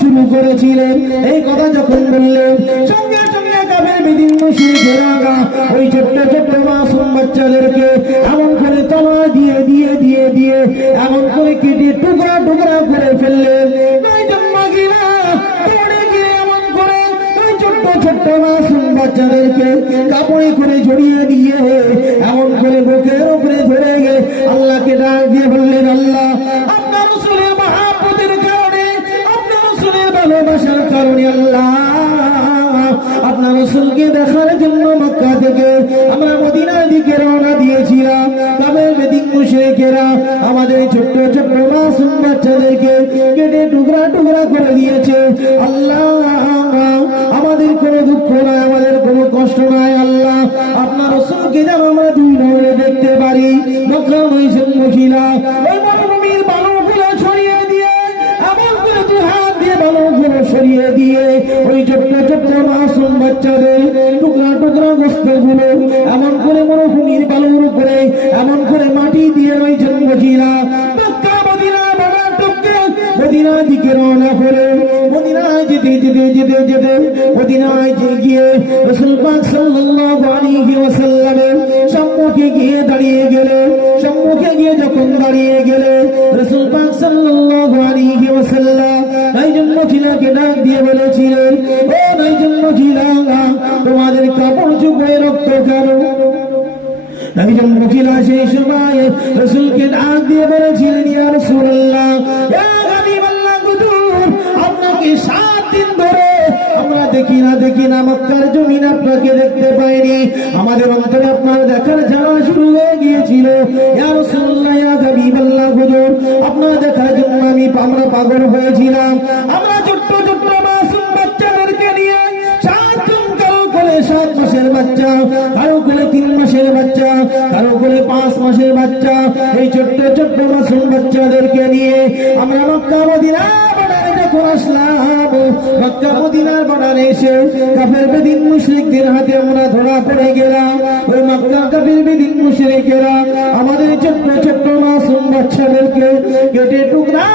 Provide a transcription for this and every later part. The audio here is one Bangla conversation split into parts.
শুরু করেছিলেন। এই কথা যখন বললেন ছোট্ট মাসুম বাচ্চাদেরকে করে তলা দিয়ে দিয়ে দিয়ে দিয়ে এমন করে কাপড়ে করে আল্লাহ নাইজন ডাক দিয়ে বলেছিলেন, ও নাইজন মহিলা তোমাদের কাপড় চুপড়ে রক্ত কেন আপনাকে দেখতে পাইনি। আমাদের অন্তরে আপনার দেখার জানা শুরু হয়ে গিয়েছিল। আপনার দেখার জন্য আমি আমরা পাগল হয়েছিলাম। আমরা সাত মাসের বাচ্চা, কারও কোলে তিন মাসের বাচ্চা, কারও কোলে পাঁচ মাসের বাচ্চা, এই ছোট্ট ছোট্ট মাসুম বাচ্চাদেরকে নিয়ে আমরা মক্কা মদিনা আমাদের ছোট্ট ছোট্ট মাসুম বাচ্চাদেরকে কেটে টুকরা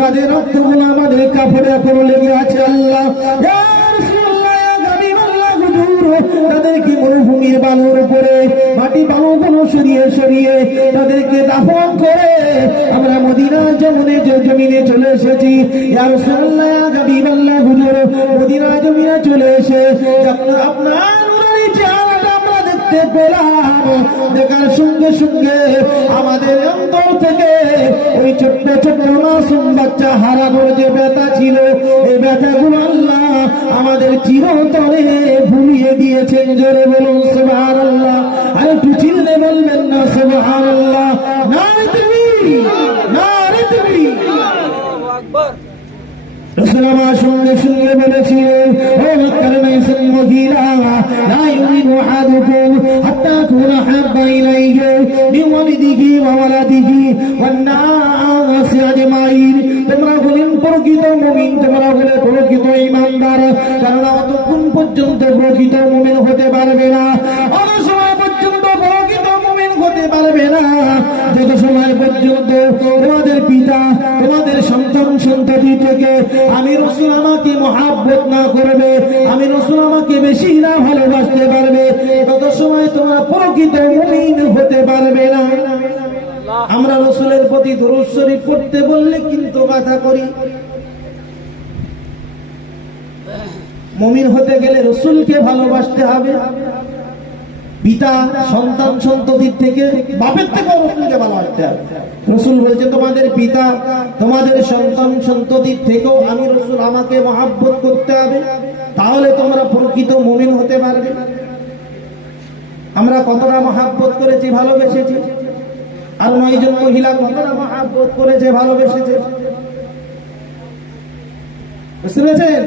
তাদের রক্তগুলো আমাদের কাপড়ে এখনও লেগে আছে, আল্লাহ। তাদেরকে মরুভূমির বালুর উপরে, মাটি বালুগুলো সরিয়ে সরিয়ে তাদেরকে দাফন করে আমরা মদিনা জমিনে জমিনে চলে এসেছি। রাসূলুল্লাহ, ইয়া হাবিবাল্লাহ হুজুর, মদিনা জমিনে চলে এসে আপনার দেখতে পেলাম। দেখার সঙ্গে সঙ্গে আমাদের অন্তর থেকে ওই ছোট্ট ছোট্ট মাসুম বাচ্চা হারানোর যে ব্যথা ছিল এই ব্যথাগুলো আল্লাহ আমাদের চিরতরে ভুলিয়ে দিয়েছেন। জোরে বলুন সুবহান আল্লাহ আর একটু চিল্লে বলবেন না সুবহান আল্লাহ না তুমি না রে তুমি রসুল সঙ্গে সঙ্গে বলেছিলেন ও মক্কার মাইসুম লা ইউমিনু আহাদুকুম হাত্তা তুনা হাব্বা ইলাইহি ওয়ালিদিহি ওয়া ওয়ালাদিহি ওয়ান নাসি আজমাইন তোমরা হলেন প্রকৃত মুমিন তোমরা হলে প্রকৃত ইমানদার কারণ অতক্ষণ পর্যন্ত প্রকৃত মুমিন হতে পারবে না অত সময় পর্যন্ত প্রকৃত মুমিন হতে পারবে না যত সময় পর্যন্ত তোমাদের পিতা, তোমাদের সন্তান মহাব্বত না করবে, আমি রসুল আমাকে বেশি না ভালোবাসতে পারবে। তত সময় তোমার প্রকৃত মুমিন হতে পারবে না। আমরা রসুলের প্রতি দরুদ পড়তে বললে কিন্তু কথা করি। মমিন হতে গেলে রসুলকে ভালোবাসতে হবে। পিতা, সন্তান, সন্ততির থেকে বাপের থেকে রসুলকে ভালোবাসতে হবে রসুল বলছে, তোমাদের পিতা, তোমাদের সন্তান, সন্ততির থেকেও আমি রসুল, আমাকে মহাব্বত করতে হবে। তাহলে তোমরা প্রকৃত মুমিন হতে পারবে। আমরা কতটা মহাব্বত করেছি, ভালোবেসেছি। আর নয়জন মহিলা কতটা মহাব্বত করেছে, ভালোবেসেছে। বুঝতে পেরেছেন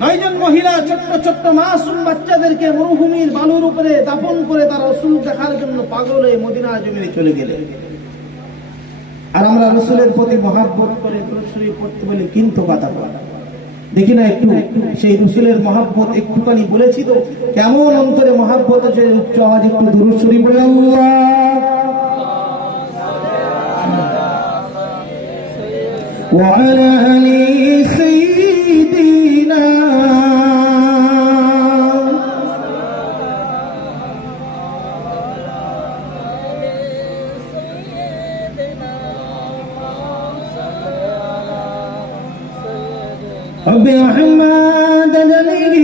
নয়জন মহিলা ছোট্ট ছোট্ট মাসুম বাচ্চাদেরকে মরুভূমির বালুর উপরে দাপন করে তার রসুল দেখার জন্য পাগল হয়ে মদিনা জমিনে চলে গেলে। আর আমরা রসুলের প্রতি মহাব্বত করে প্রশ্রয় করতে বলি কিন্তু কথা বলা। দেখি না একটু সেই রসুলের মহাব্বত একটুখানি বলেছি তো কেমন অন্তরে মহাব্বত আছে উচ্চ আওয়াজ একটু দূর শরীর পড়ে। حب محمد دليل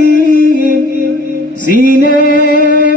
نجيب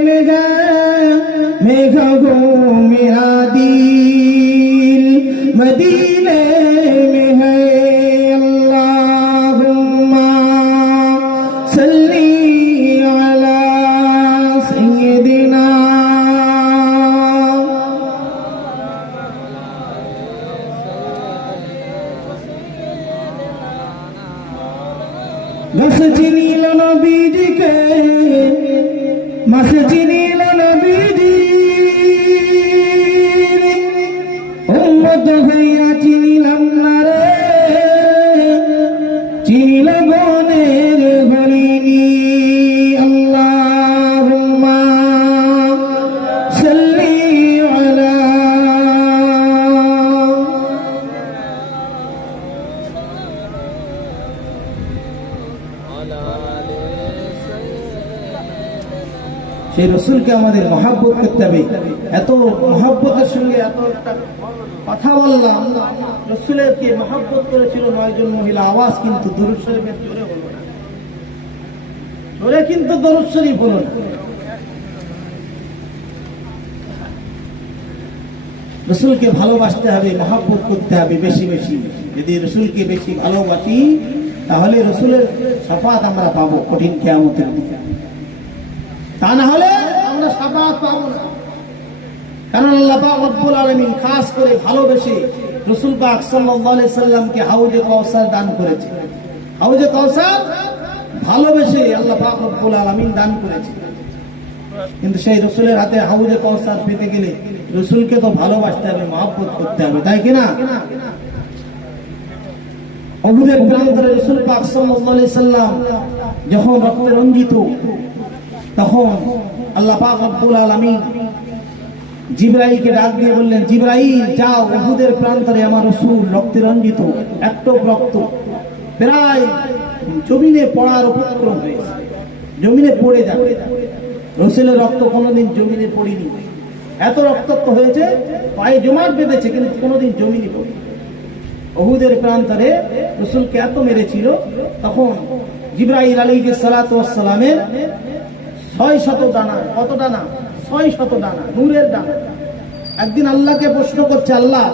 সেই আমাদের মহাব্বত করতে হবে। এত মহাব্বতের সঙ্গে এত একটা কথা বললাম, রসুলেরকে মহাব্বত করেছিল নয়জন মহিলা। আওয়াজ কিন্তু দরুদ শরীফের জোরে হলো না। জোরে কিন্তু দরুদ শরীফ হলো না। রসুলকে ভালোবাসতে হবে, মহাব্বত করতে হবে বেশি বেশি। যদি রসুলকে বেশি ভালোবাসি, তাহলে রসুলের সাফাত আমরা পাবো কঠিন কেয়ামতের দিকে। তা না হলে আমরা সাফাত পাবো না। কারণ আল্লাহ রব্বুল আলামিন খাস করে ভালোবেসে রসুল পাক সাল্লামকে হাউজে কাউসার দান করেছে। হাউজে কাউসার ভালোবেসে আল্লাহ পাক রব্বুল আলামিন দান করেছে। কিন্তু সেই রসুলের হাতে হাউজে কাউসার পেতে গেলে রসুলকে তো ভালোবাসতে হবে, মহব্বত করতে হবে, তাই কিনা অবুদের প্রান্তরে রসুল পাক সাল্লাম যখন রক্তে রঞ্জিত, তখন আল্লাহ পাক রব্বুল আলামিন জিব্রাইলকে ডাক দিয়ে বললেন, জিব্রাইল, যাও, উহুদের প্রান্তরে আমার রসুল রক্তে রঞ্জিত একটু রক্ত। প্রায় জমিনে পড়ার উপক্রম হয়েছে। জমিনে পড়ে যাবে। রসুলের রক্ত কোনোদিন জমিনে পড়িনি। এত রক্তাক্ত হয়েছে, পায়ে জমাট বেঁধেছে, কিন্তু কোনোদিন জমিনে পড়ি অহুদের প্রান্তরে রসুলকে এত মেরেছিল, তখন জিব্রাইল আলী সালাতামের ছয় শত দানা, কত দানা? ছয় শত দানা, নূরের দানা। একদিন আল্লাহকে প্রশ্ন করছে, আল্লাহ,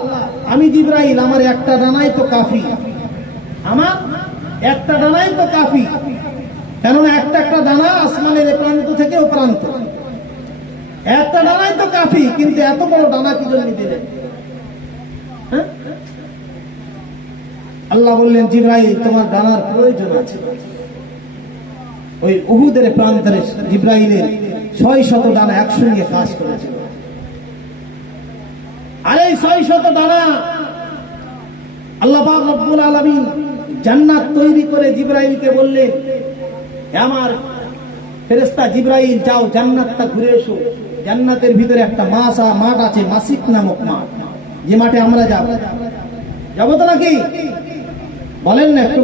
আমি জিব্রাইল, আমার একটা দানাই তো কাফি। আমার একটা দানাই তো কাফি। কেননা একটা একটা দানা আসমানের প্রান্ত থেকে ও প্রান্ত। একটা দানাই তো কাফি, কিন্তু এত বড় দানা কি জন্য দিলেন? আল্লাহ বললেন, জিব্রাইল, তোমার দানার প্রয়োজন আছে। ওই উহুদের প্রান্তরে জিব্রাইলের ছয় শত দানা একসঙ্গে কাজ করেছিল। আর এই ছয় শত দানা আল্লাহ রব্বুল আলামিন জান্নাত তৈরি করে জিব্রাইলকে বললেন আমার ফেরেশতা জিব্রাইল, যাও জান্নাতটা ঘুরে এসো। জান্নাতের ভিতরে একটা মাছ মাঠ আছে, মাসিক নামক মাঠ। যে মাঠে আমরা যাব। যাব তো নাকি? বলেন না একটু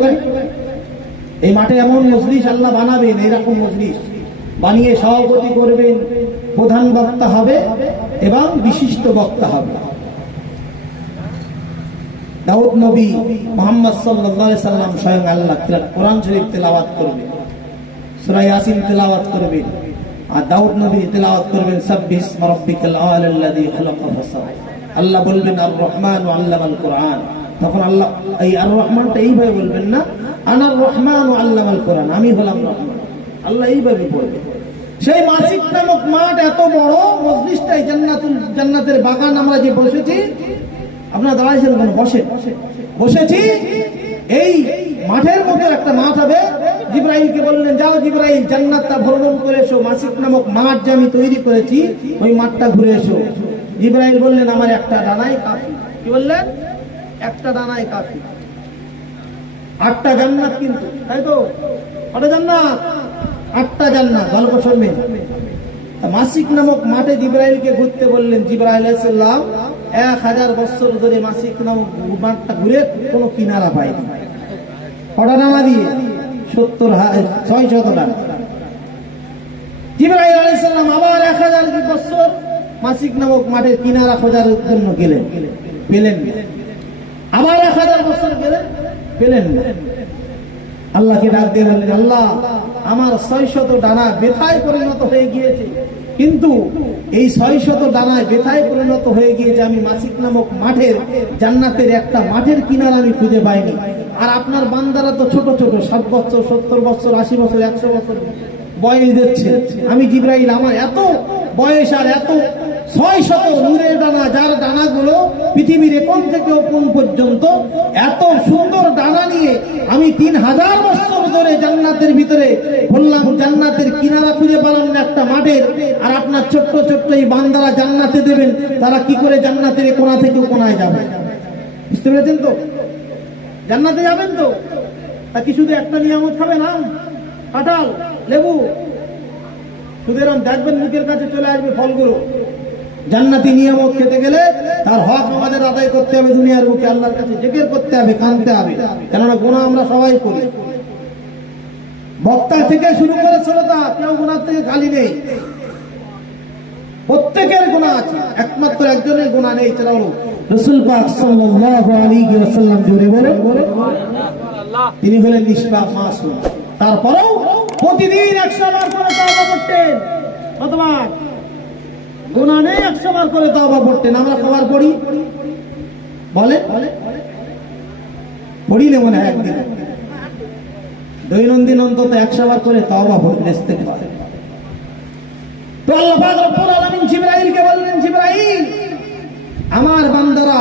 এই মাঠে এমন মজলিস আল্লাহ বানাবেন এরকম মজলিস। বানিয়ে সভাপতি করবেন, প্রধান বক্তা হবে এবং বিশিষ্ট বক্তা হবে। দাউদ নবী মোহাম্মদ আলাইহি সাল্লাম স্বয়ং আল্লাহ কোরআন শরীফ তেলাওয়াত করবেন, সূরা ইয়াসিন তেলাওয়াত করবেন, আর দাউদ নবী তেলাওয়াত করবেন খালাকা ফাসাওয়া আল্লাহ বলবেন আর রহমান ও আল্লামাল কোরআন। তখন আল্লাহ, এই আর রহমানটা এইভাবে বলবেন না আনার রহমান ও আল্লামাল কোরআন, আমি হলাম রহমান। আল্লাহ এইভাবে পড়বে। সেই মাসিক নামক মাঠ এত বড় মজলিসটাই জান্নাতুল, জান্নাতের বাগান আমরা যে বসেছি, আপনারা দাঁড়াইছেন কেন বসে বসেছি, এই মাঠের মতো একটা মাঠ হবে। জিব্রাইলকে বললেন, যাও জিব্রাইল, জান্নাতটা ভ্রমণ করে এসো। মাসিক নামক মাঠ যে আমি তৈরি করেছি, ওই মাঠটা ঘুরে এসো। জিব্রাইল বললেন, আমার একটা ডানাই কাফি কি বললেন? একটা ডানাই কাফি আটটা জান্নাত কিন্তু, তাই তো? কটা জান্নাত? আটটা জান্নাত গল্প শুনবেন। মাসিক নামক মাঠে জিব্রাইলকে ঘুরতে বললেন, জিব্রাইল এক হাজার বছর ধরে মাসিক নামক মাঠটা ঘুরে কোনো কিনারা পায়নি। কটা ডানা দিয়ে? সত্তর ছয় শত ডানা জিব্রাইল আলাইহিস সালাম আবার এক হাজার বছর মাসিক নামক মাঠের কিনারা খোঁজার জন্য গেলেন। পেলেন। আবার এক হাজার বছর গেলেন পেলেন। আল্লাহকে ডাক দিয়ে বললেন, আল্লাহ, আমার শত ডানা বেথায় পরিণত হয়ে গিয়েছে। কিন্তু এই শত ডানায় বেথায় পরিণত হয়ে গিয়েছে আমি মাসিক নামক মাঠের, জান্নাতের একটা মাঠের কিনারা আমি খুঁজে পাইনি। আর আপনার বান্দারা তো ছোট ছোট সাত বছর, সত্তর বছর, আশি বছর, একশো বছর বয়স দিচ্ছে। আমি জিব্রাইল, আমার এত বয়স আর এত ছয় শত নূরের ডানা, যার ডানাগুলো পৃথিবীর কোন থেকে কোন পর্যন্ত এত সুন্দর ডানা নিয়ে আমি তিন হাজার বছর ধরে জান্নাতের ভিতরে বললাম জান্নাতের কিনারা খুঁজে পেলাম না একটা মাঠের। আর আপনার ছোট্ট ছোট্ট এই বান্দারা জান্নাতে দেবেন, তারা কি করে জান্নাতের কোনা থেকে কোনায় যাবে? বুঝতে পেরেছেন তো? জান্নাতে যাবেন তো? তা কি শুধু একটা নিয়ামত খাবে না? কাঁঠাল, লেবু। এরকম দেখবেন মুখের কাছে চলে আসবে ফলগুলো। জান্নাতি নিয়ামত খেতে গেলে তার হক আমাদের আদায় করতে হবে দুনিয়ার বুকে, আল্লাহর কাছে জেকের করতে হবে কানতে হবে। কেননা গুণা আমরা সবাই করি। বক্তা থেকে শুরু করে শ্রোতা, কেউ গুণার থেকে খালি নেই। প্রত্যেকের গুণা আছে, একমাত্র একজনের গুণা নেই সেটা হলো রসুল পাক সাল্লাল্লাহু আলাইহি ওয়াসাল্লাম জুড়ে বলে তিনি হলেন নিষ্পাপ মাসুম। তারপরেও প্রতিদিন একশো বার করে তওবা করতেন। কতবার গুণা নেই, একশো বার করে তওবা করতেন। আমরা কবার পড়ি? বলে? পড়িলে মনে হয় একদিন। দৈনন্দিন অন্তত একশো বার করে তওবা বেসতে পারে। বললেন আমার বান্দারা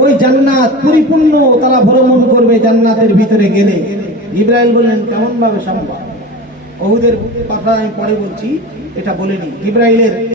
ওই জান্নাত পরিপূর্ণ তারা ভ্রমণ করবে জান্নাতের ভিতরে গেলে। ইব্রাহিম বললেন কেমন ভাবে সম্ভব? ওহুদের কথা আমি পরে বলছি, এটা বলিনি ইব্রাহিমের